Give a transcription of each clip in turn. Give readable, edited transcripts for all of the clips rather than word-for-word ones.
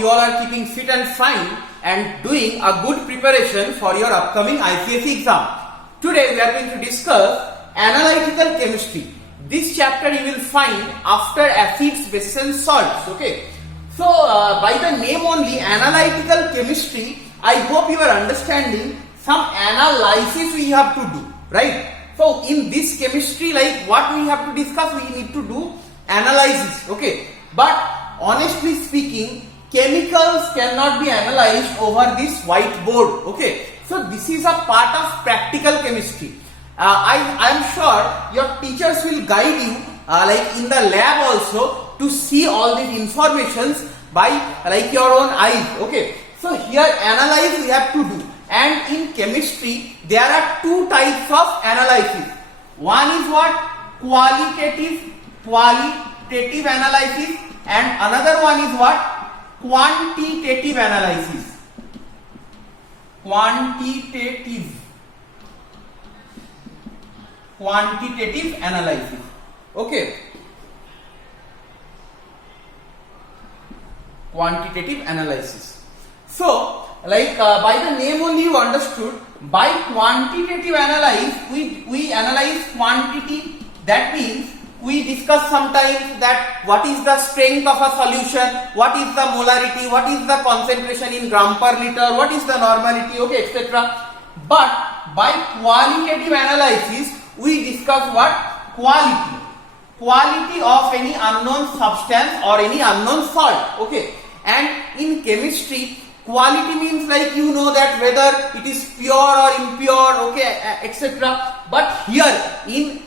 you all are keeping fit and fine and doing a good preparation for your upcoming ICSE exam. Today we are going to discuss analytical chemistry. This chapter you will find after acids, bases and salts. Okay. So by the name only analytical chemistry, I hope you are understanding some analysis we have to do, right? So in this chemistry, like what we have to discuss, we need to do analysis. Okay. But honestly speaking, chemicals cannot be analyzed over this whiteboard. Okay. So this is a part of practical chemistry. I am sure your teachers will guide you like in the lab also to see all these informations by like your own eyes. Okay. So here analyze we have to do, and in chemistry there are two types of analysis. One is what? Qualitative analysis, and another one is what? Quantitative analysis. Quantitative analysis. Okay. Quantitative analysis. So, like by the name only you understood, by quantitative analysis, we analyze quantity. That means we discuss sometimes that what is the strength of a solution, what is the molarity, what is the concentration in gram per liter, what is the normality, okay, etc. But by qualitative analysis, we discuss what? Quality of any unknown substance or any unknown salt. Okay. And in chemistry, quality means like you know that whether it is pure or impure, okay, etc. But here in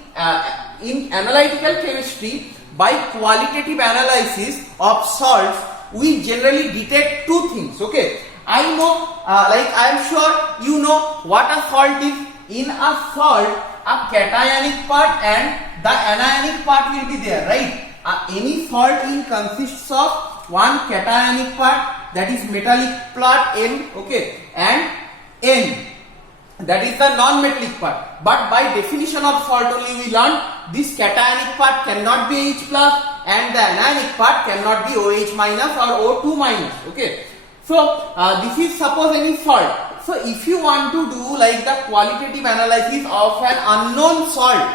analytical chemistry, by qualitative analysis of salts, we generally detect two things. Okay. I know, like I am sure you know what a salt is. In a salt, a cationic part and the anionic part will be there, right? Any salt consists of one cationic part, that is metallic part M, okay, and N, that is the non-metallic part. But by definition of salt only we learned this cationic part cannot be H plus and the anionic part cannot be OH minus or O2 minus, okay. So this is suppose any salt. So if you want to do like the qualitative analysis of an unknown salt,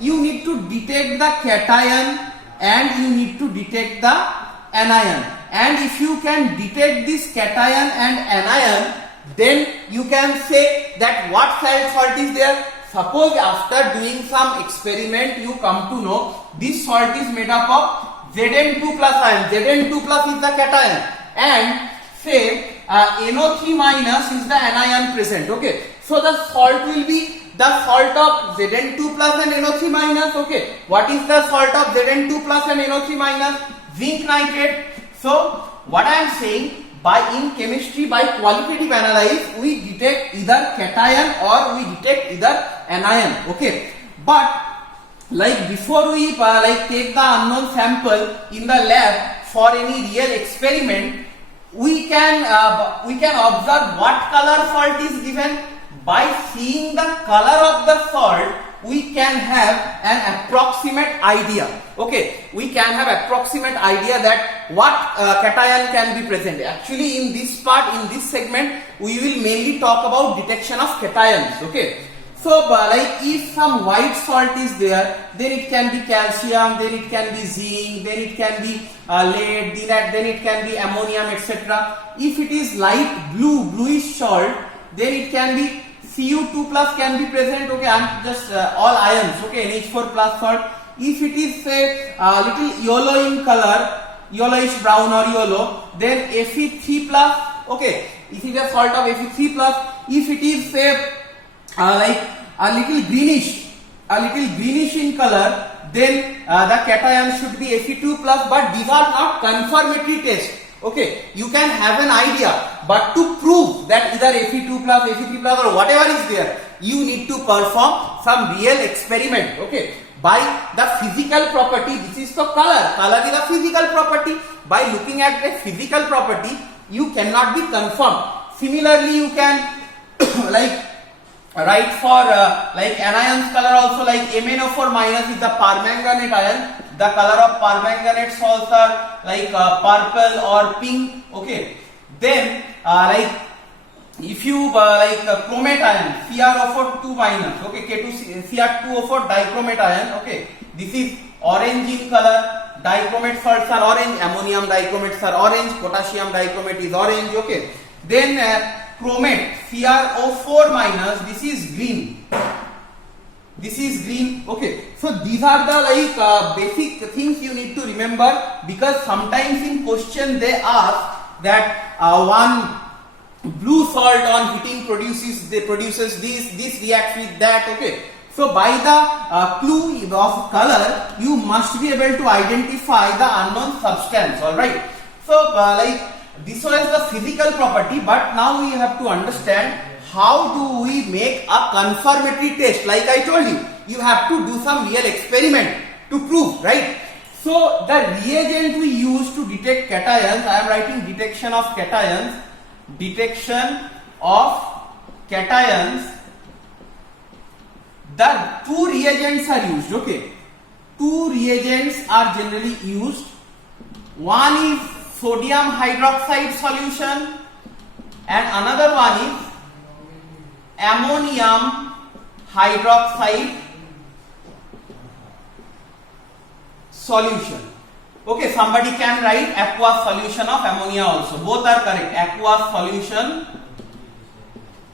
you need to detect the cation and you need to detect the anion. And if you can detect this cation and anion, then you can say that what salt is there. Suppose after doing some experiment you come to know this salt is made up of Zn2 plus ion. Zn2 plus is the cation and say NO3 minus is the anion present. Okay. So the salt will be the salt of Zn2 plus and NO3 minus. Okay. What is the salt of Zn2 plus and NO3 minus? Zinc nitrate. So what I am saying, by in chemistry, by qualitative analysis, we detect either cation or we detect either anion. Okay. But like before we like take the unknown sample in the lab for any real experiment, we can observe what color salt is given. By seeing the color of the salt, we can have an approximate idea. Okay, we can have approximate idea that what cation can be present. Actually, in this part, in this segment, we will mainly talk about detection of cations. Okay. So, like if some white salt is there, then it can be calcium, then it can be zinc, then it can be lead, then it can be ammonium, etc. If it is light blue, bluish salt, then it can be Cu2 plus can be present. Okay, and just all ions. Okay, NH4 plus salt. If it is say little yellow in color, yellowish brown or yellow, then Fe3 plus. Okay, if it is a salt of Fe3 plus. If it is say like a little greenish in color, then the cation should be Fe2 plus. But these are not confirmatory tests. Okay, you can have an idea, but to prove that either Fe2 plus, Fe3 plus or whatever is there, you need to perform some real experiment. Okay, by the physical property, this is the color. Color is a physical property. By looking at the physical property, you cannot be confirmed. Similarly, you can like write for like anions color also, like MnO4 minus is the permanganate ion. the color of permanganate salts are like purple or pink. Okay, then like if you chromate ion CrO4 2 minus, okay, K2Cr2O4 dichromate ion, okay, this is orange in color. Dichromate salts are orange, ammonium dichromates are orange, potassium dichromate is orange. Okay, then chromate CrO4 minus, this is green. This is green. Okay, so these are the like basic things you need to remember, because sometimes in question they ask that one blue salt on heating produces this reacts with that. Okay, so by the clue of color you must be able to identify the unknown substance. All right, so like this was the physical property, but now we have to understand how do we make a confirmatory test. Like I told you, you have to do some real experiment to prove, right? So the reagent we use to detect cations, I am writing detection of cations. Detection of cations, the two reagents are used. Okay, two reagents are generally used. One is sodium hydroxide solution and another one is ammonium hydroxide solution. Okay, somebody can write aqueous solution of ammonia also. Both are correct. Aqueous solution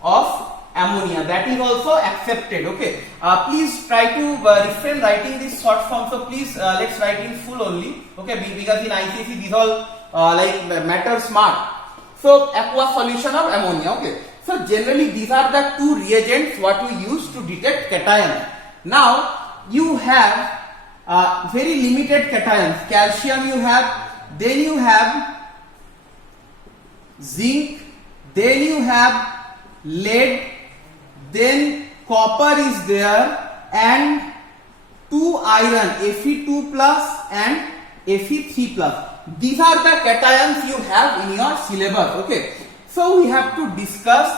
of ammonia, that is also accepted. Okay, please try to refrain writing this short form. So please let's write in full only. Okay, because in ICSE these all like matter smart. So aqueous solution of ammonia. Okay, so generally these are the two reagents what we use to detect cation. Now you have very limited cations. Calcium you have, then you have zinc, then you have lead, then copper is there, and 2 iron, Fe2 plus and Fe3 plus. These are the cations you have in your syllabus. Okay, so we have to discuss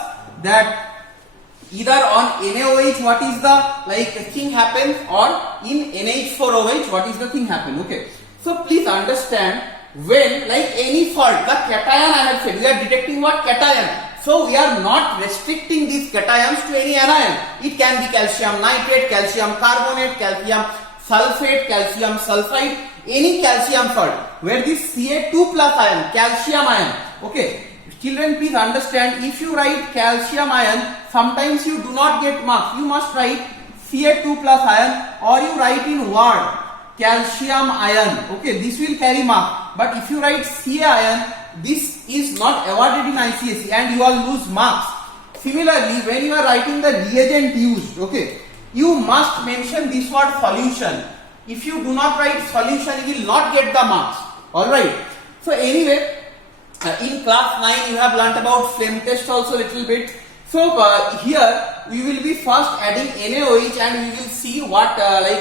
that either on NaOH what is the like thing happens, or in NH4OH what is the thing happen. Okay, so please understand, when like any salt, the cation I have said, we are detecting what? Cation. So we are not restricting these cations to any anion. It can be calcium nitrate, calcium carbonate, calcium sulfate, calcium sulfide, any calcium salt where this Ca2 plus ion, calcium ion. Okay, children, please understand, if you write calcium ion, sometimes you do not get marks. You must write Ca2 plus ion, or you write in word calcium ion. Okay, this will carry mark. But if you write Ca ion, this is not awarded in ICSE and you will lose marks. Similarly, when you are writing the reagent used, okay, you must mention this word solution. If you do not write solution, you will not get the marks. Alright. So anyway, in class 9 you have learnt about flame test also little bit. So here we will be first adding NaOH and we will see what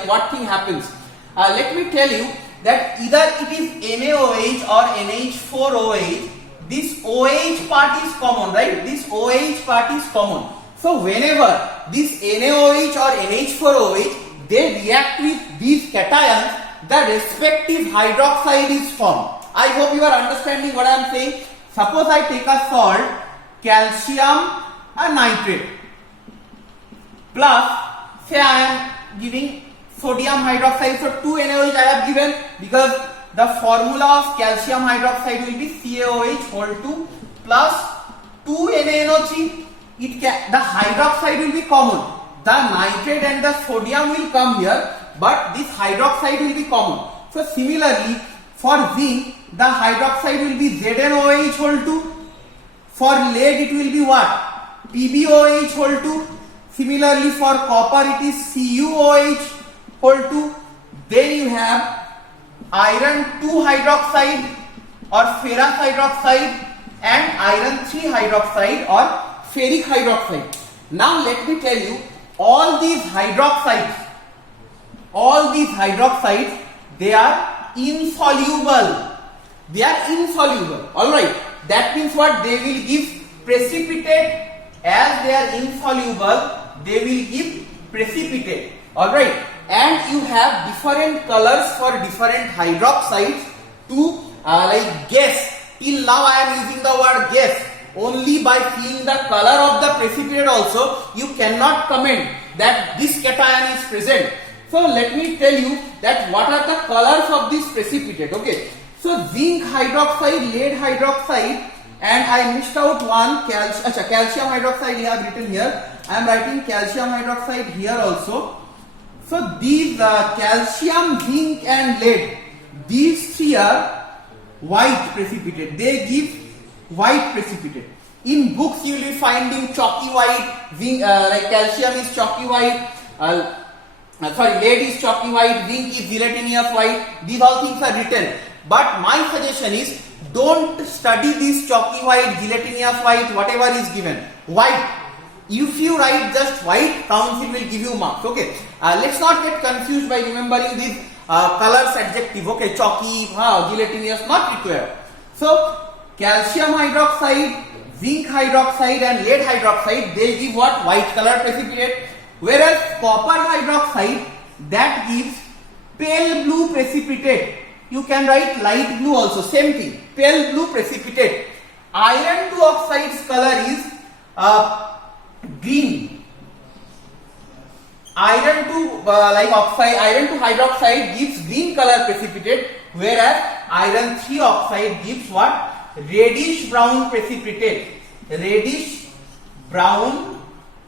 what thing happens. Let me tell you that either it is NaOH or NH4OH, this OH part is common, right? This OH part is common. So whenever this NaOH or NH4OH, they react with these cations, the respective hydroxide is formed. I hope you are understanding what I am saying. Suppose I take a salt, calcium and nitrate, plus say I am giving sodium hydroxide. So 2 NaOH I have given because the formula of calcium hydroxide will be CaOH whole 2 plus 2 NaNO3. The hydroxide will be common. The nitrate and the sodium will come here, but this hydroxide will be common. So similarly, for zinc, the hydroxide will be ZnOH whole 2. For lead, it will be what? PbOH whole 2. Similarly, for copper, it is CuOH whole 2. Then you have iron 2 hydroxide or ferrous hydroxide and iron 3 hydroxide or ferric hydroxide. Now let me tell you, all these hydroxides, they are insoluble. They are insoluble. Alright. That means what? They will give precipitate. As they are insoluble, they will give precipitate. Alright. and you have different colors for different hydroxides to like guess. Till now I am using the word guess. Only by seeing the color of the precipitate also you cannot comment that this cation is present. So let me tell you that what are the colors of this precipitate. Okay, so zinc hydroxide, lead hydroxide, and I missed out one calcium hydroxide I have written here. I am writing calcium hydroxide here also. So these calcium, zinc and lead, these three are white precipitate. They give white precipitate. In books you will be finding chalky white, zinc, like calcium is chalky white, lead is chalky white, zinc is gelatinous white. These all things are written. But my suggestion is, don't study this chalky white, gelatinous white, whatever is given. White. If you write just white, council will give you marks. Okay. Let's not get confused by remembering these colors adjective. Okay, chalky, gelatinous, not required. So calcium hydroxide, zinc hydroxide and lead hydroxide, they give what? White color precipitate. Whereas copper hydroxide, that gives pale blue precipitate. You can write light blue also, same thing, pale blue precipitate. Iron 2 oxide's color is green. Iron 2 hydroxide gives green color precipitate, whereas iron 3 oxide gives what? Reddish brown precipitate. Reddish brown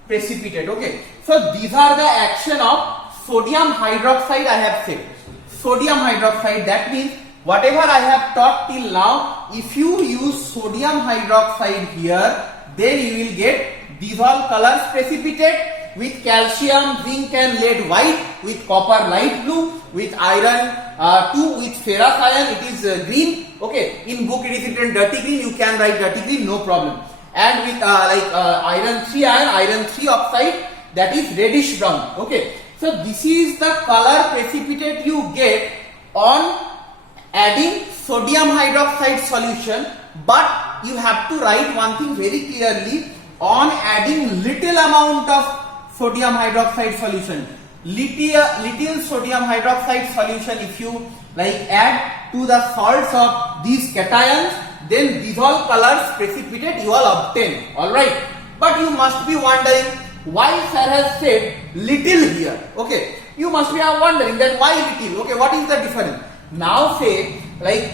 precipitate. Okay, so these are the action of sodium hydroxide I have said. Sodium hydroxide, that means whatever I have taught till now, if you use sodium hydroxide here, then you will get these all colors precipitate, with calcium, zinc and lead white, with copper light blue, with iron 2 with ferrous iron it is green. Okay, in book it is written dirty green, you can write dirty green, no problem. And with iron 3 iron, iron 3 oxide, that is reddish brown. Okay, so this is the color precipitate you get on adding sodium hydroxide solution. But you have to write one thing very clearly, on adding little amount of sodium hydroxide solution. Little sodium hydroxide solution, if you like add to the salts of these cations, then these all colors precipitate you all obtain. Alright, but you must be wondering why sir has said little here. Okay, you must be wondering that why little. Okay, what is the difference? Now say like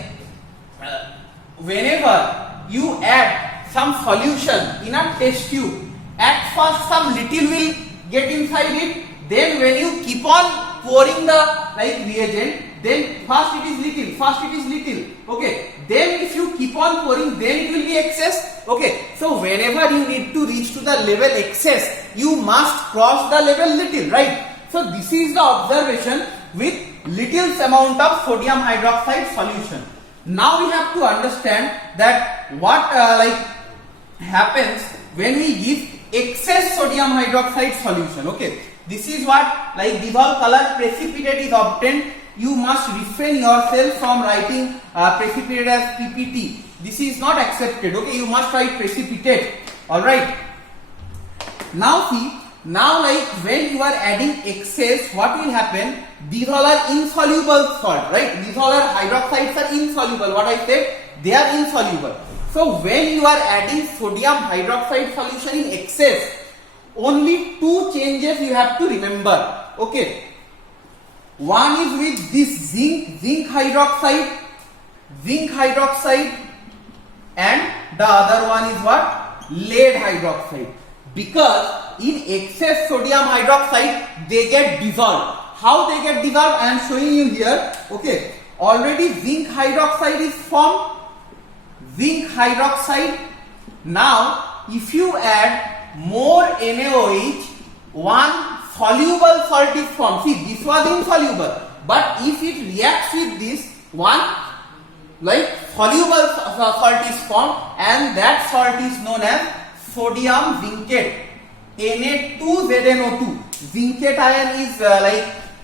whenever you add some solution in a test tube, at first some little will get inside it, then when you keep on pouring the reagent, then first it is little, okay, then if you keep on pouring, then it will be excess. Okay, so whenever you need to reach to the level excess, you must cross the level little, right? So this is the observation with little amount of sodium hydroxide solution. Now we have to understand that what happens when we give excess sodium hydroxide solution. Okay, this is what these all color precipitate is obtained. You must refrain yourself from writing precipitate as PPT. This is not accepted. Okay, you must write precipitate. All right. Now see, when you are adding excess, what will happen? These all are insoluble salt, right? These all are hydroxides are insoluble. What I said, they are insoluble. So when you are adding sodium hydroxide solution in excess, only two changes you have to remember. Okay, one is with this zinc hydroxide, and the other one is what? Lead hydroxide. Because in excess sodium hydroxide, they get dissolved. How they get dissolved? I am showing you here. Okay, already zinc hydroxide is formed. Zinc hydroxide. Now, if you add more NaOH, one soluble salt is formed. See, this was insoluble, but if it reacts with this, one soluble salt is formed, and that salt is known as sodium zincate. Na2ZNO2. Zincate ion is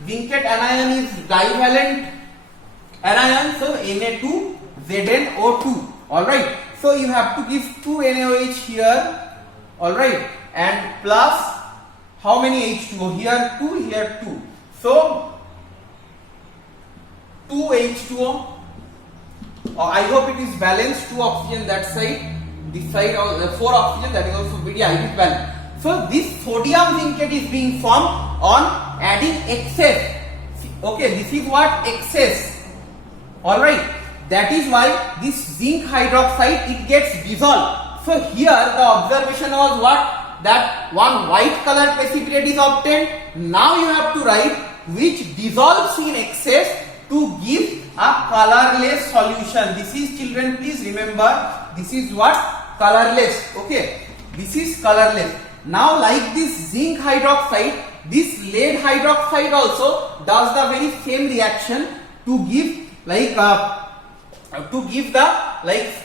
zincate anion is divalent anion, so Na2ZNO2. Alright, so you have to give 2 NaOH here, alright, and plus how many H2O? Here 2, here 2. So 2H2O. I hope it is balanced. 2 oxygen that side, this side, 4 oxygen, that is also very, it is balanced. So this sodium zincate is being formed on adding excess. Okay, this is what excess. Alright, that is why this zinc hydroxide, it gets dissolved. So here the observation was what? That one white color precipitate is obtained. Now you have to write which dissolves in excess to give a colorless solution. This is, children, please remember, this is what? Colorless. Okay, this is colorless. Now like this zinc hydroxide, this lead hydroxide also does the very same reaction to give like the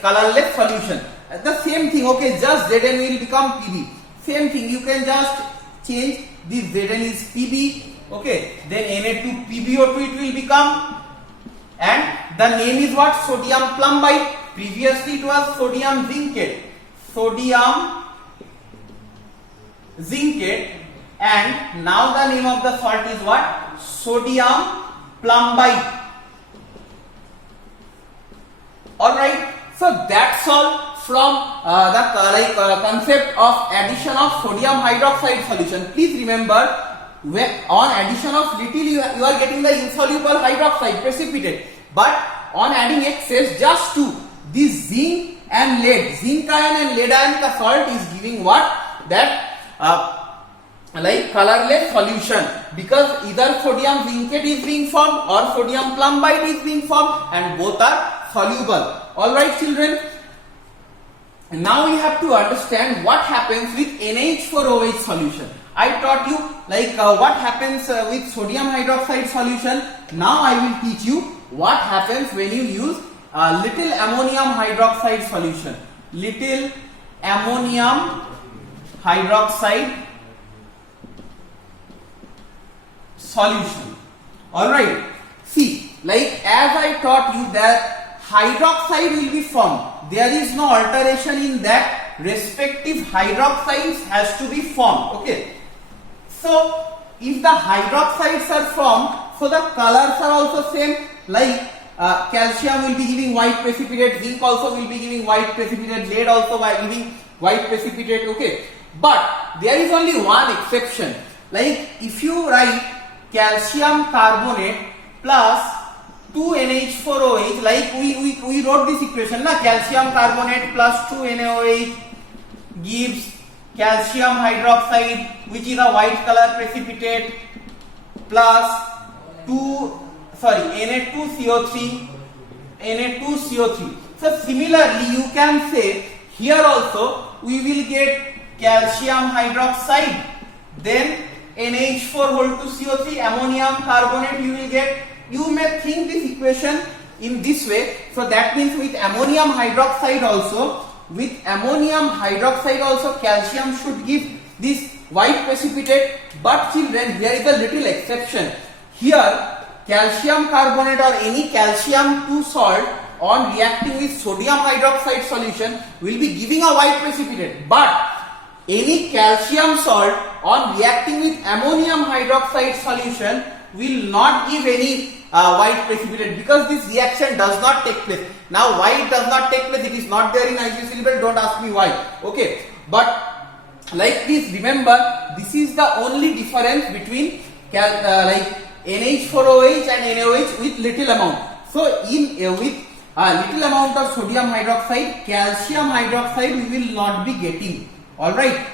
colorless solution. The same thing. Okay, just Zn will become Pb. Same thing, you can just change this Zn is Pb. Okay, then Na2PbO2 it will become, and the name is what? Sodium plumbite. Previously it was sodium zincate. Sodium zincate, and now the name of the salt is what? Sodium plumbite. Alright, so that's all from the concept of addition of sodium hydroxide solution. Please remember, on addition of little you are getting the insoluble hydroxide precipitate, but on adding excess just to this zinc and lead, zinc ion and lead ion ka salt is giving what? That like colorless solution, because either sodium zincate is being formed or sodium plumbite is being formed, and both are soluble. Alright, children, now we have to understand what happens with NH4OH solution. I taught you like what happens with sodium hydroxide solution. Now I will teach you what happens when you use little ammonium hydroxide solution. Little ammonium hydroxide solution. Alright, see, like as I taught you that hydroxide will be formed. There is no alteration in that. Respective hydroxides has to be formed. Okay. So if the hydroxides are formed, so the colors are also same. Like calcium will be giving white precipitate, zinc also will be giving white precipitate, lead also by giving white precipitate. Okay. But there is only one exception. Like if you write calcium carbonate plus 2NH4OH, like we wrote this equation, na, calcium carbonate plus 2NaOH gives calcium hydroxide, which is a white color precipitate, plus Na2CO3. So similarly you can say here also we will get calcium hydroxide, then NH4 2CO3, ammonium carbonate you will get. You may think this equation in this way. So that means with ammonium hydroxide also, calcium should give this white precipitate. But children, here is a little exception. Here calcium carbonate or any calcium 2 salt on reacting with sodium hydroxide solution will be giving a white precipitate. But any calcium salt on reacting with ammonium hydroxide solution will not give any white precipitate, because this reaction does not take place. Now why it does not take place? It is not there in isosyllable. Don't ask me why. Okay, but like please remember, this is the only difference between like NH4OH and NaOH with little amount. So with little amount of sodium hydroxide, calcium hydroxide we will not be getting. All right.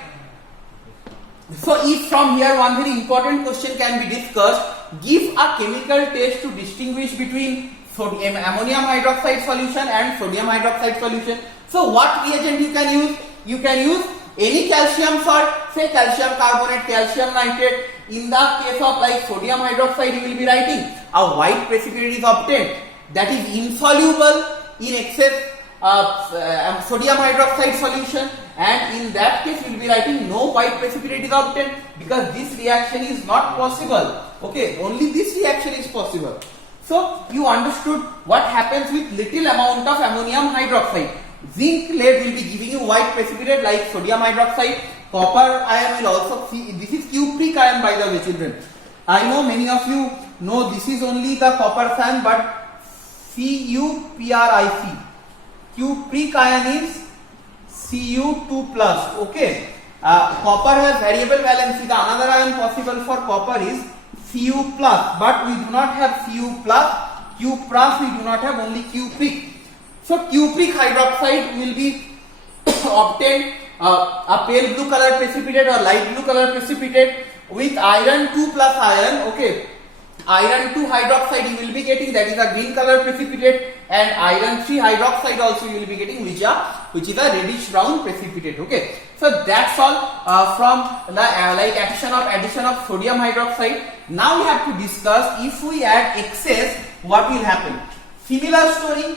So if from here one very important question can be discussed, give a chemical test to distinguish between ammonium hydroxide solution and sodium hydroxide solution. So what reagent you can use? You can use any calcium salt, say calcium carbonate, calcium nitrate. In the case of like sodium hydroxide, you will be writing a white precipitate is obtained that is insoluble in excess sodium hydroxide solution, and in that case you will be writing no white precipitate is obtained, because this reaction is not possible. Okay, only this reaction is possible. So you understood what happens with little amount of ammonium hydroxide. Zinc lead will be giving you white precipitate like sodium hydroxide. Copper ion will also see, this is cupric ion by the way children. I know many of you know this is only the copper fan, but CuPriC. Cupric ion is Cu2 plus. Okay. Copper has variable valency. The another ion possible for copper is Cu plus, but we do not have Cu plus. Cuprous we do not have, only cupric. So cupric hydroxide will be obtained a pale blue color precipitate or light blue color precipitate with iron 2 plus iron. Okay, iron 2 hydroxide you will be getting, that is a green color precipitate, and iron 3 hydroxide also you will be getting, which is a reddish brown precipitate. Okay, so that's all from the action of addition of sodium hydroxide. Now we have to discuss, if we add excess, what will happen. Similar story,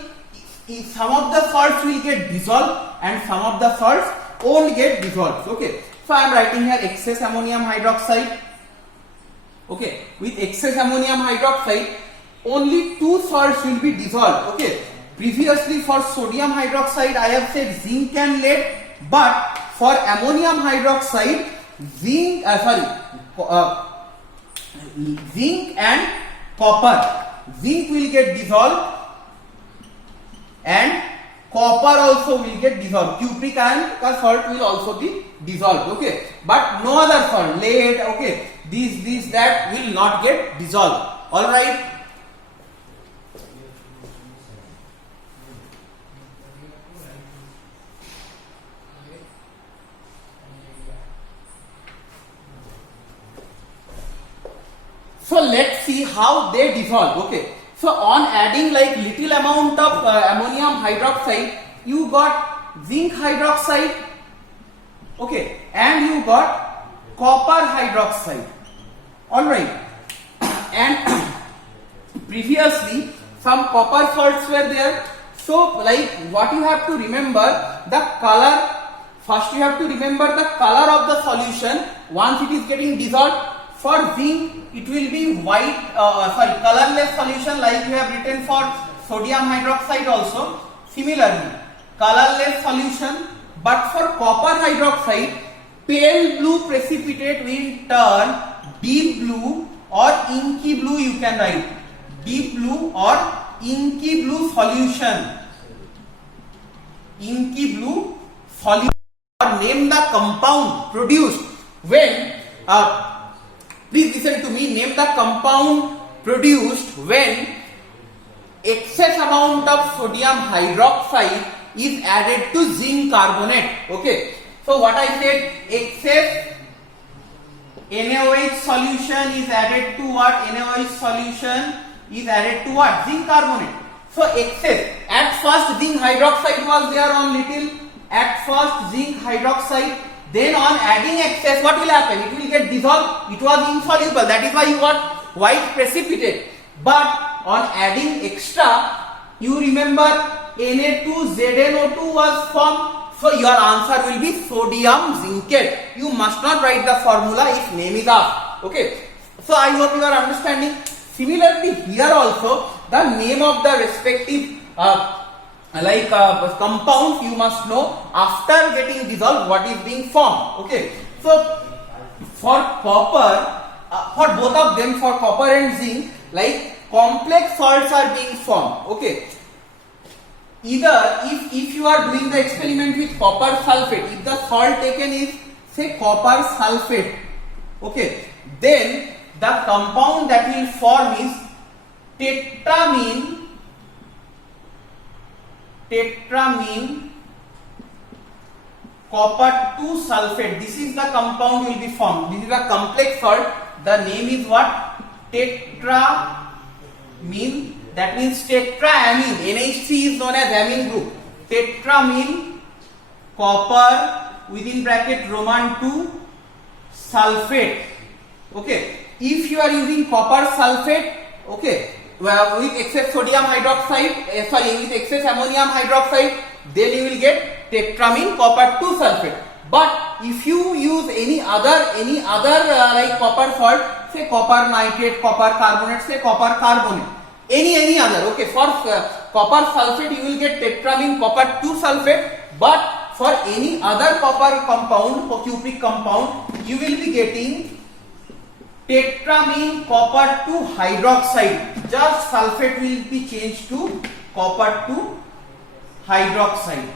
some of the salts will get dissolved and some of the salts won't get dissolved. Okay, so I am writing here excess ammonium hydroxide. Okay, with excess ammonium hydroxide only 2 salts will be dissolved. Okay, previously for sodium hydroxide I have said zinc and lead, but for ammonium hydroxide zinc and copper. Zinc will get dissolved and copper also will get dissolved. Cupric ion salt will also be dissolved. Okay, but no other salt, lead, okay, these that will not get dissolved. All right. So let's see how they dissolve. Okay, so on adding like little amount of ammonium hydroxide, you got zinc hydroxide, okay, and you got copper hydroxide. All right, and previously some copper salts were there. So like what you have to remember, the color. First you have to remember the color of the solution once it is getting dissolved. For zinc, it will be white, colorless solution, like you have written for sodium hydroxide also. Similarly, colorless solution, but for copper hydroxide, pale blue precipitate will turn deep blue or inky blue, you can write. Deep blue or inky blue solution. Inky blue solution. Or name the compound produced when please listen to me. Name the compound produced when excess amount of sodium hydroxide is added to zinc carbonate. Okay, so what I said, excess NaOH solution is added to what? NaOH solution is added to what? Zinc carbonate. So excess, at first zinc hydroxide was there on little, at first zinc hydroxide. Then on adding excess, what will happen? It will get dissolved. It was insoluble. That is why you got white precipitate. But on adding extra, you remember Na2ZnO2 was formed. So your answer will be sodium zincate. You must not write the formula if name is asked. Okay. So I hope you are understanding. Similarly, here also the name of the respective compounds you must know after getting dissolved what is being formed. Okay, so for copper, for both of them, for copper and zinc, like complex salts are being formed. Okay, either if you are doing the experiment with copper sulfate, if the salt taken is say copper sulfate, okay, then the compound that will form is tetramine copper 2 sulfate. This is the compound will be formed. This is a complex salt. The name is what? Tetramine. That means tetraamine. NH3 is known as amine group. Tetramine copper within bracket Roman 2 sulfate. Okay. If you are using copper sulfate, okay, with excess sodium hydroxide, with excess ammonium hydroxide, then you will get tetramine copper 2 sulfate. But if you use any other like copper salt, say copper nitrate, copper carbonate, say copper carbonate, any other, okay, for copper sulfate you will get tetramine copper 2 sulfate, but for any other copper compound, cupric compound, you will be getting Tetramine copper 2 hydroxide. Just sulfate will be changed to copper 2 hydroxide.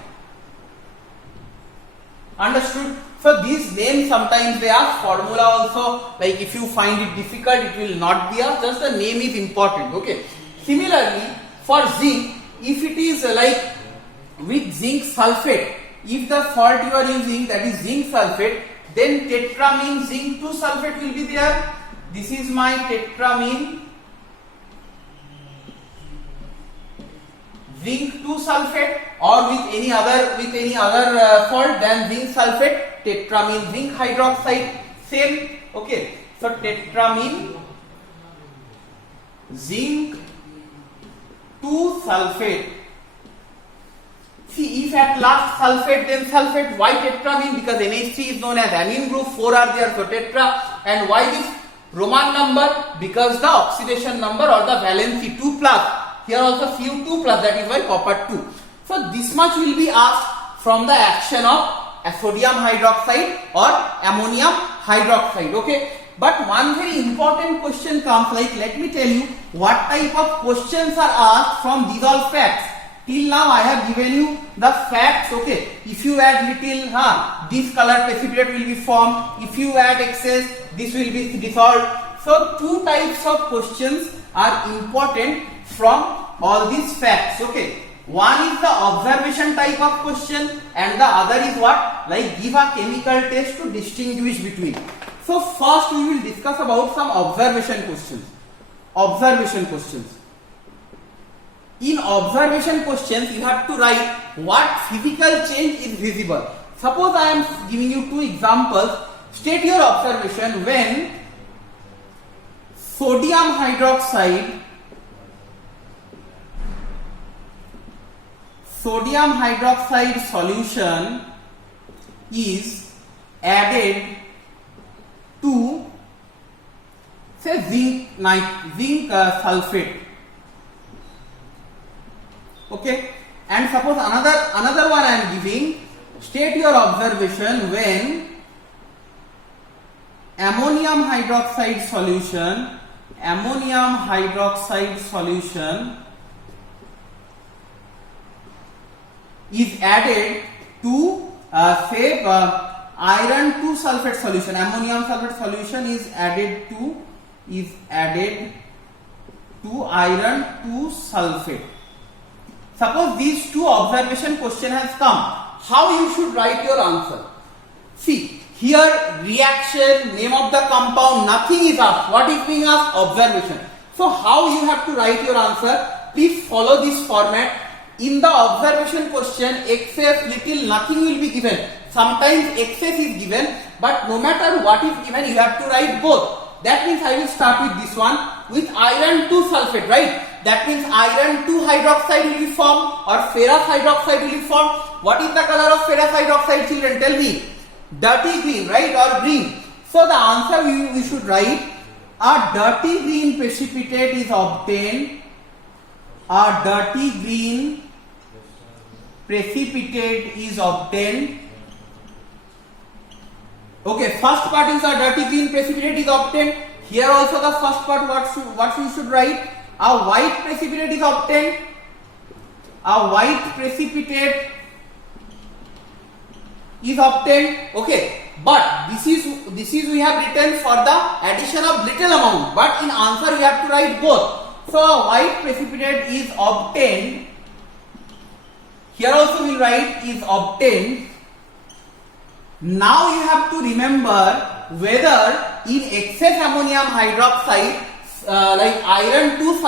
Understood? So these names sometimes they are formula also, like if you find it difficult it will not be just the name is important. Okay. Similarly for zinc, if it is like with zinc sulfate, if the salt you are using that is zinc sulfate, then tetramine zinc 2 sulfate will be there. This is my tetramine zinc 2 sulfate, or with any other salt than zinc sulfate, tetramine zinc hydroxide, same. Okay, so tetramine zinc 2 sulfate. See, if at last sulfate then sulfate, why tetramine? Because NH3 is known as amine group, 4 are there, so tetra. And why this Roman number? Because the oxidation number or the valency 2 plus. Here also Cu2 plus, that is why copper 2. So this much will be asked from the action of sodium hydroxide or ammonium hydroxide. Okay. But one very important question comes, like let me tell you what type of questions are asked from these all facts. Till now I have given you the facts. Okay, if you add little, this color precipitate will be formed. If you add excess, this will be dissolved. So two types of questions are important from all these facts. Okay, one is the observation type of question and the other is what, like give a chemical test to distinguish between. So first we will discuss about some observation questions. Observation questions. In observation questions, you have to write what physical change is visible. Suppose I am giving you two examples. State your observation when sodium hydroxide solution is added to, say, zinc sulfate. Okay, and suppose another one I am giving. State your observation when ammonium hydroxide solution is added to say iron 2 sulfate solution. Ammonium sulfate solution is added to iron 2 sulfate. Suppose these two observation question has come. How you should write your answer? See, here reaction, name of the compound, nothing is asked. What is being asked? Observation. So how you have to write your answer? Please follow this format. In the observation question, excess, little, nothing will be given. Sometimes excess is given, but no matter what is given, you have to write both. That means I will start with this one, with iron 2 sulfate, right? That means iron 2 hydroxide will be formed or ferrous hydroxide will be formed. What is the color of ferrous hydroxide, children? Tell me. Dirty green, right? Or green. So the answer we should write, a dirty green precipitate is obtained. A dirty green precipitate is obtained. Okay, first part is a dirty green precipitate is obtained. Here also the first part, what you should write? A white precipitate is obtained. A white precipitate is obtained. Okay, but this is we have written for the addition of little amount, but in answer we have to write both. So a white precipitate is obtained. Here also we write is obtained. Now you have to remember whether in excess ammonium hydroxide, like iron 2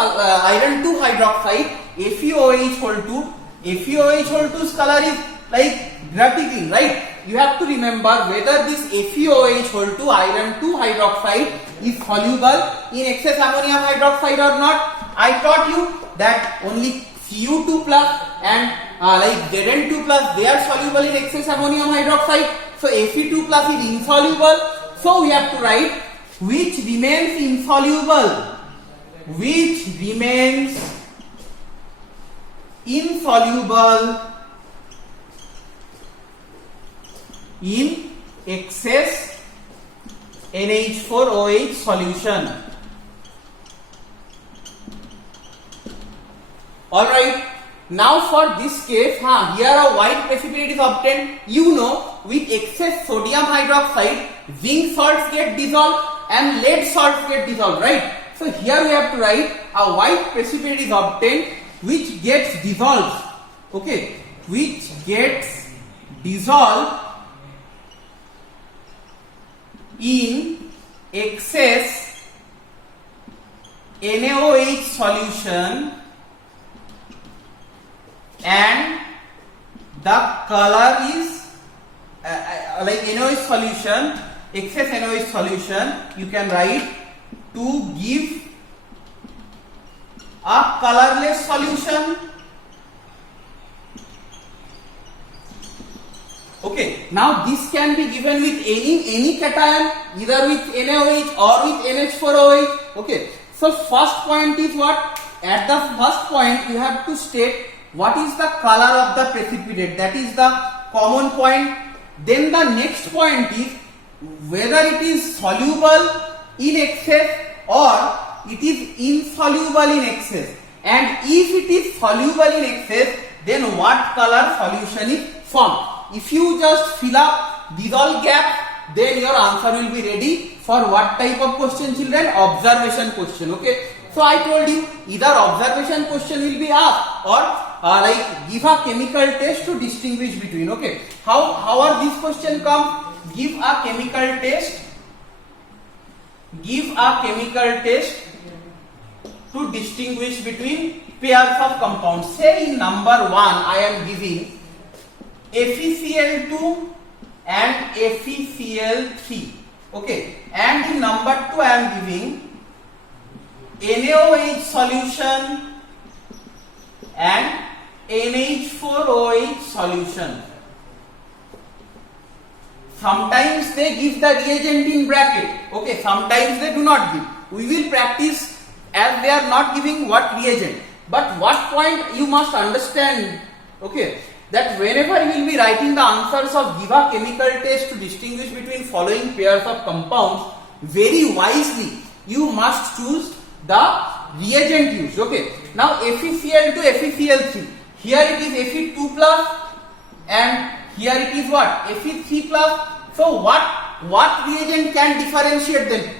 hydroxide, FeOH whole 2, FeOH whole 2's color is like dirty green, right? You have to remember whether this FeOH whole 2 iron 2 hydroxide is soluble in excess ammonium hydroxide or not. I taught you that only Cu2 plus and like Zn2 plus, they are soluble in excess ammonium hydroxide. So Fe2 plus is insoluble. So we have to write which remains insoluble. Which remains insoluble in excess NH4OH solution. Alright, now for this case, here a white precipitate is obtained. You know, with excess sodium hydroxide, zinc salts get dissolved and lead salts get dissolved, right? So here we have to write a white precipitate is obtained which gets dissolved, okay, which gets dissolved in excess NaOH solution, and the color is like NaOH solution, excess NaOH solution, you can write to give a colorless solution. Okay, now this can be given with any cation, either with NaOH or with NH4OH. Okay, so first point is what? At the first point you have to state what is the color of the precipitate, that is the common point. Then the next point is whether it is soluble in excess or it is insoluble in excess, and if it is soluble in excess, then what color solution is formed. If you just fill up these all gaps, then your answer will be ready for what type of question, children? Observation question. Okay, so I told you either observation question will be asked or like give a chemical test to distinguish between. Okay, how are these questions come? Give a chemical test. Give a chemical test to distinguish between pairs of compounds. Say in number 1 I am giving FeCl2 and FeCl3. Okay, and in number 2 I am giving NaOH solution and NH4OH solution. Sometimes they give the reagent in bracket. Okay, sometimes they do not give. We will practice as they are not giving what reagent. But what point you must understand, okay, that whenever you will be writing the answers of give a chemical test to distinguish between following pairs of compounds, very wisely you must choose the reagent used. Okay, now FeCl2, FeCl3. Here it is Fe2 plus and here it is what? Fe3 plus. So what reagent can differentiate them?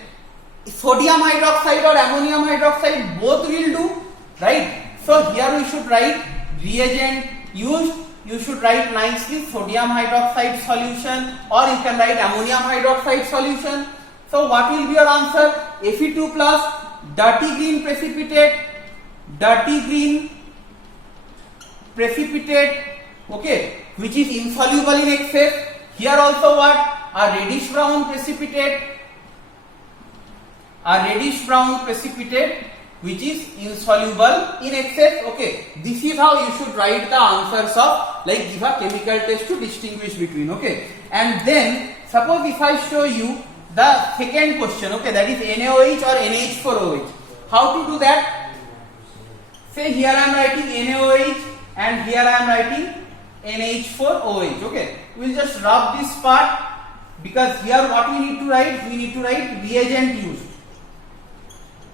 Sodium hydroxide or ammonium hydroxide, both will do, right? So here we should write reagent used. You should write nicely sodium hydroxide solution, or you can write ammonium hydroxide solution. So what will be your answer? Fe2 plus, dirty green precipitate, okay, which is insoluble in excess. Here also what? A reddish brown precipitate, which is insoluble in excess. Okay, this is how you should write the answers of like give a chemical test to distinguish between. Okay, and then suppose if I show you the second question, okay, that is NaOH or NH4OH. How to do that? Say here I am writing NaOH and here I am writing NH4OH. Okay, we will just rub this part, because here what we need to write? We need to write reagent used.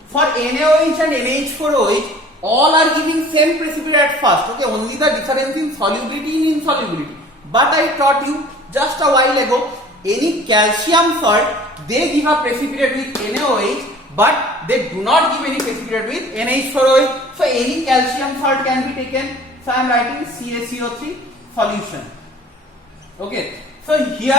For NaOH and NH4OH, all are giving same precipitate at first. Okay, only the difference in solubility and insolubility. But I taught you just a while ago, any calcium salt, they give a precipitate with NaOH, but they do not give any precipitate with NH4OH. So any calcium salt can be taken. So I am writing CaCO3 solution. Okay. So here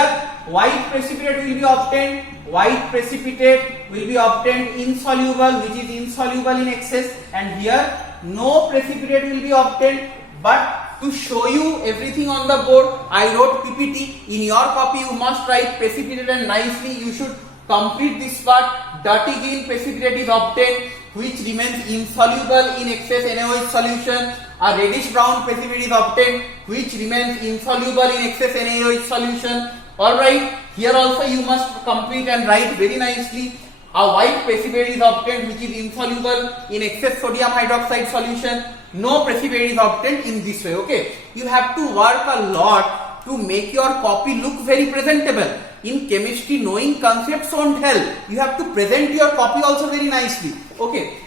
white precipitate will be obtained. White precipitate will be obtained insoluble, which is insoluble in excess, and here no precipitate will be obtained. But to show you everything on the board, I wrote PPT. In your copy you must write precipitate, and nicely you should complete this part. Dirty green precipitate is obtained, which remains insoluble in excess NaOH solution. A reddish brown precipitate is obtained, which remains insoluble in excess NaOH solution. Alright, here also you must complete and write very nicely. A white precipitate is obtained, which is insoluble in excess sodium hydroxide solution. No precipitate is obtained in this way. Okay, you have to work a lot To make your copy look very presentable. In chemistry, knowing concepts won't help. You have to present your copy also very nicely. Okay.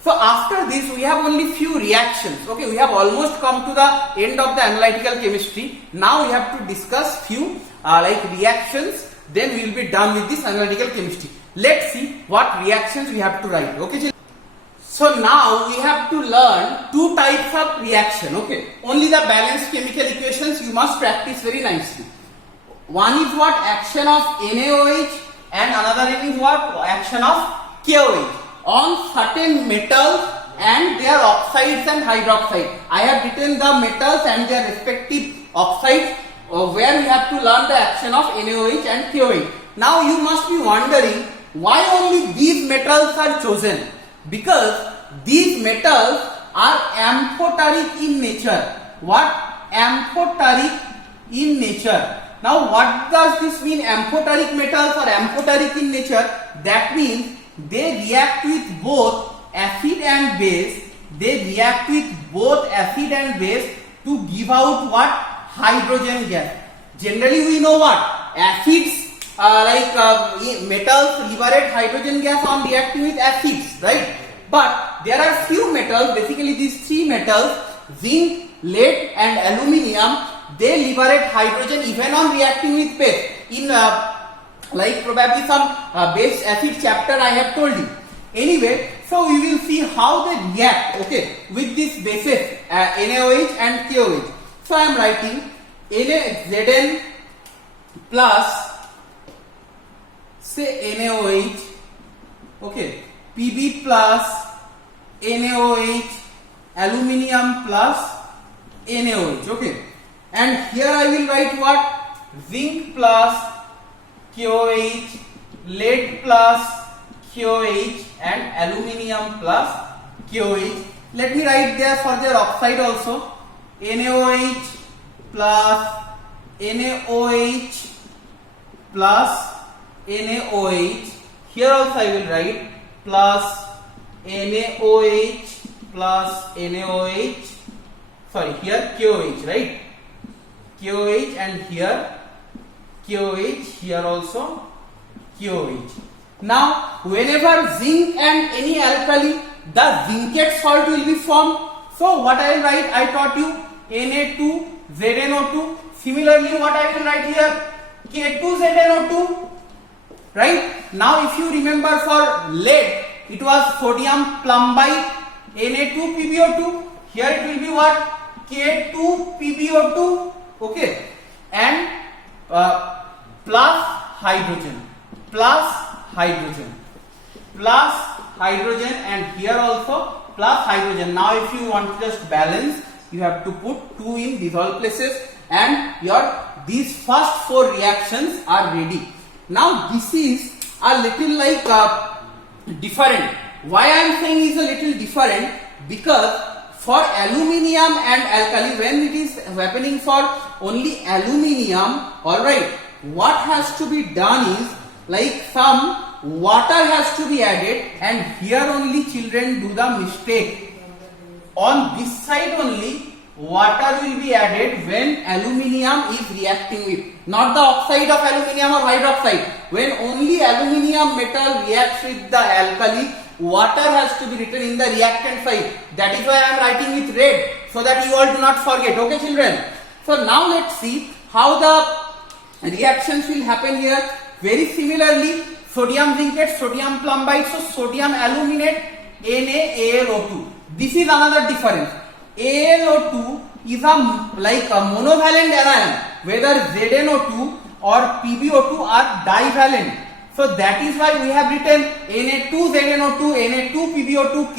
So after this, we have only few reactions. Okay, we have almost come to the end of the analytical chemistry. Now we have to discuss few like reactions. Then we will be done with this analytical chemistry. Let's see what reactions we have to write. Okay. So now we have to learn two types of reaction. Okay, only the balanced chemical equations you must practice very nicely. One is what? Action of NaOH, and another is what? Action of KOH on certain metals and their oxides and hydroxides. I have written the metals and their respective oxides where we have to learn the action of NaOH and KOH. Now you must be wondering why only these metals are chosen. Because these metals are amphoteric in nature. What? Amphoteric in nature. Now what does this mean? Amphoteric metals are amphoteric in nature. That means they react with both acid and base. They react with both acid and base to give out what? Hydrogen gas. Generally we know what? Acids metals liberate hydrogen gas on reacting with acids, right? But there are few metals, basically these three metals, zinc, lead and aluminium, they liberate hydrogen even on reacting with base. In probably some base acid chapter I have told you. Anyway, so we will see how they react, okay, with these bases NaOH and KOH. So I am writing Zn plus say NaOH, okay, Pb plus NaOH, aluminium plus NaOH, okay, and here I will write what? Zinc plus KOH, lead plus KOH and aluminium plus KOH. Let me write there for their oxide also, NaOH plus NaOH plus NaOH. Here also I will write plus NaOH plus NaOH. Sorry, here KOH, right? KOH and here KOH, here also KOH. Now, whenever zinc and any alkali, the zincate salt will be formed. So, what I will write? I taught you Na2ZnO2. Similarly, what I will write here? K2ZnO2. Right? Now, if you remember for lead, it was sodium plumbite Na2PbO2. Here it will be what? K2PbO2. Okay. And plus hydrogen. And here also plus hydrogen. Now if you want to just balance, you have to put 2 in these all places and these first 4 reactions are ready. Now this is a little like different. Why I am saying is a little different? Because for aluminium and alkali, when it is happening for only aluminium, alright, what has to be done is like some water has to be added, and here only children do the mistake. On this side only water will be added when aluminium is reacting with, not the oxide of aluminium or hydroxide. When only aluminium metal reacts with the alkali, water has to be written in the reactant side. That is why I am writing with red, so that you all do not forget. Okay children? So now let's see how the reactions will happen here. Very similarly, sodium zincate, sodium plumbite, so sodium aluminate, NaAlO2. This is another difference. AlO2 is a monovalent anion, whether ZnO2 or PbO2 are divalent. So that is why we have written Na2ZnO2, Na2PbO2,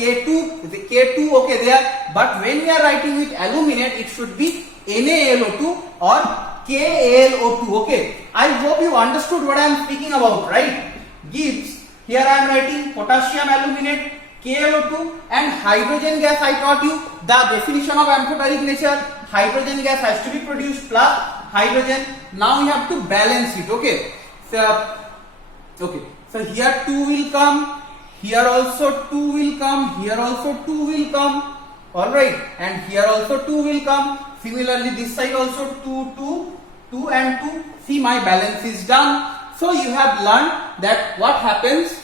K2, okay there. But when we are writing with aluminate, it should be NaAlO2 or KAlO2, okay. I hope you understood what I am speaking about, right? Gives, here I am writing potassium aluminate, KAlO2, and hydrogen gas. I taught you the definition of amphoteric nature. Hydrogen gas has to be produced plus hydrogen. Now we have to balance it, okay. So here 2 will come, here also 2 will come, here also 2 will come, alright, and here also 2 will come. Similarly, this side also 2, 2, 2 and 2. See, my balance is done. So you have learned that what happens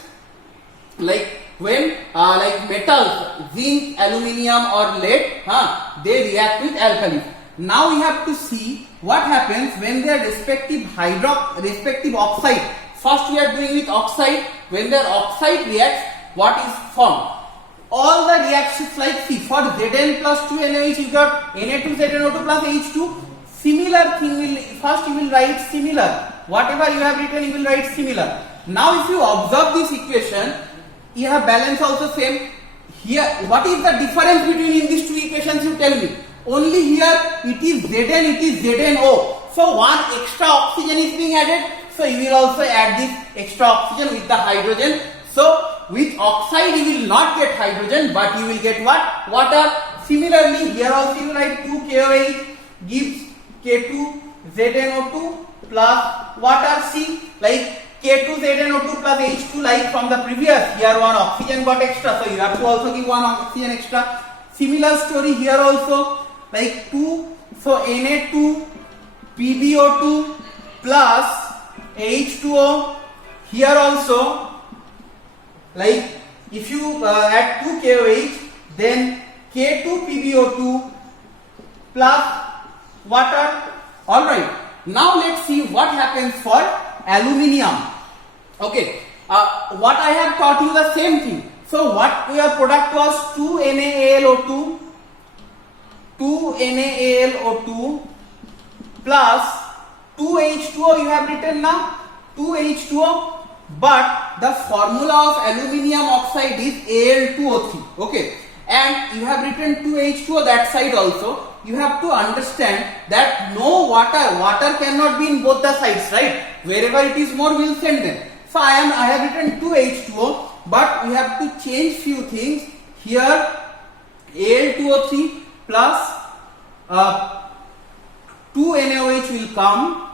like when like metals, zinc, aluminium or lead, they react with alkalis. Now we have to see what happens when their respective oxide. First we are doing with oxide. When their oxide reacts, what is formed? All the reactions like see, for Zn plus 2NaOH you got Na2ZnO2 plus H2. Similar thing will, first you will write similar. Whatever you have written you will write similar. Now if you observe this equation, you have balance also same. Here, what is the difference between these two equations, you tell me? Only here it is Zn, it is ZnO. So one extra oxygen is being added. So you will also add this extra oxygen with the hydrogen. So with oxide you will not get hydrogen, but you will get what? Water. Similarly, here also you write 2KOH gives K2ZnO2 plus water. See, like K2ZnO2 plus H2, like from the previous, here one oxygen got extra, so you have to also give one oxygen extra. Similar story here also, like 2, so Na2 PbO2 plus H2O. Here also, like if you add 2 KOH, then K2 PbO2 plus water. Alright, now let's see what happens for aluminium. Okay, what I have taught you the same thing. So what your product was 2NaAlO2 plus 2H2O you have written now, 2H2O, but the formula of aluminium oxide is Al2O3. Okay, and you have written 2H2O that side also. You have to understand that no water cannot be in both the sides, right? Wherever it is more, we will send them. So I have written 2H2O, but we have to change few things. Here Al2O3 plus 2NaOH will come,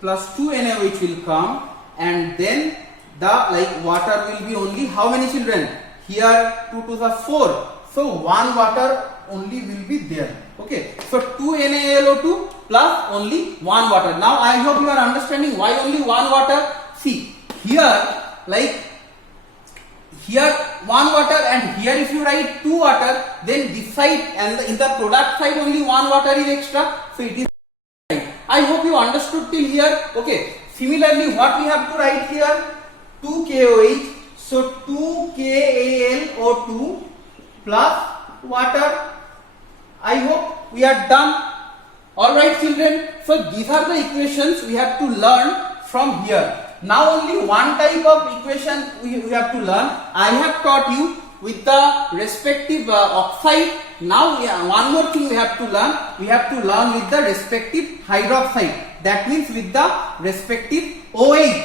plus 2NaOH will come, and then the like water will be only how many children? Here 2 to the 4. So one water only will be there. Okay. So 2NaAlO2 plus only one water. Now I hope you are understanding why only one water. See here, like here one water, and here if you write 2 water, then this side and in the product side only one water is extra. So it is right. I hope you understood till here. Okay. Similarly, what we have to write here? 2 KOH. So 2 KAlO2 plus water. I hope we are done. Alright children, so these are the equations we have to learn from here. Now only one type of equation we have to learn. I have taught you with the respective oxide. Now one more thing we have to learn. We have to learn with the respective hydroxide. That means with the respective OH.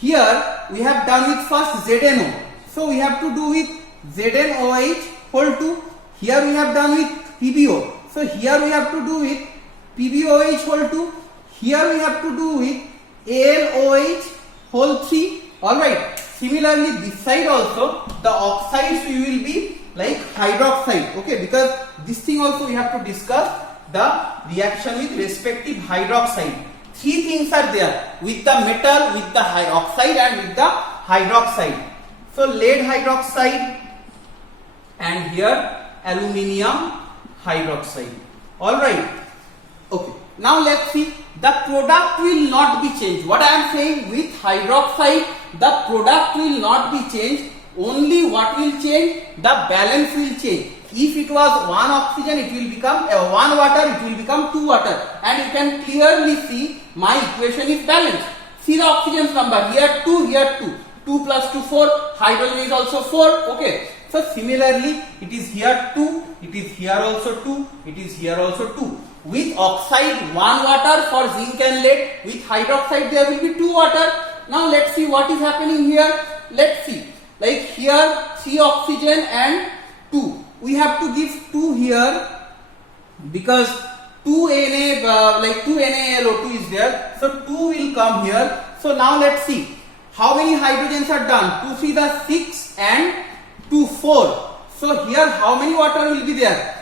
Here we have done with first ZnO. So we have to do with ZnOH whole 2. Here we have done with PbO. So here we have to do with PbOH whole 2. Here we have to do with AlOH whole 3. Alright. Similarly, this side also the oxides we will be like hydroxide. Okay, because this thing also we have to discuss the reaction with respective hydroxide. 3 things are there with the metal, with the oxide and with the hydroxide. So lead hydroxide and here aluminium hydroxide. Alright. Okay. Now let's see. The product will not be changed. What I am saying, with hydroxide the product will not be changed. Only what will change? The balance will change. If it was 1 oxygen, it will become 1 water, it will become 2 water. And you can clearly see my equation is balanced. See the oxygen's number. Here 2, here 2. 2 plus 2, 4. Hydrogen is also 4. Okay. So similarly, it is here 2, it is here also 2, it is here also 2. With oxide 1 water for zinc and lead, with hydroxide there will be 2 water. Now let's see what is happening here. Let's see. Like here 3 oxygen and 2. We have to give 2 here because 2 NaAlO2 is there. So 2 will come here. So now let's see how many hydrogens are done. 2 3 the 6 and 2 4. So here how many water will be there?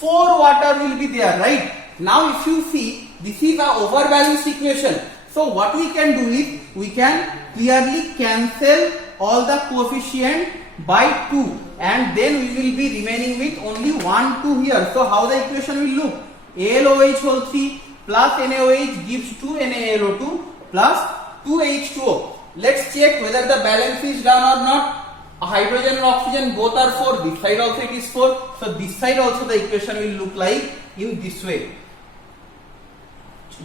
4 water will be there, right? Now if you see, this is a overbalanced equation. So what we can do is, we can clearly cancel all the coefficient by 2, and then we will be remaining with only 1, 2 here. So how the equation will look? AlOH whole 3 plus NaOH gives 2 NaLO2 plus 2H2O. Let's check whether the balance is done or not. Hydrogen and oxygen both are 4. This side also it is 4. So this side also the equation will look like in this way.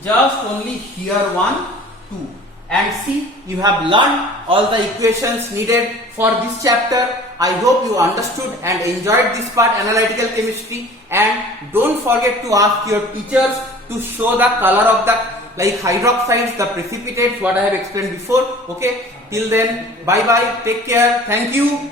Just only here 1, 2. And see, you have learned all the equations needed for this chapter. I hope you understood and enjoyed this part, analytical chemistry. And don't forget to ask your teachers to show the color of the hydroxides, the precipitates, what I have explained before. Okay, till then, bye bye, take care, thank you.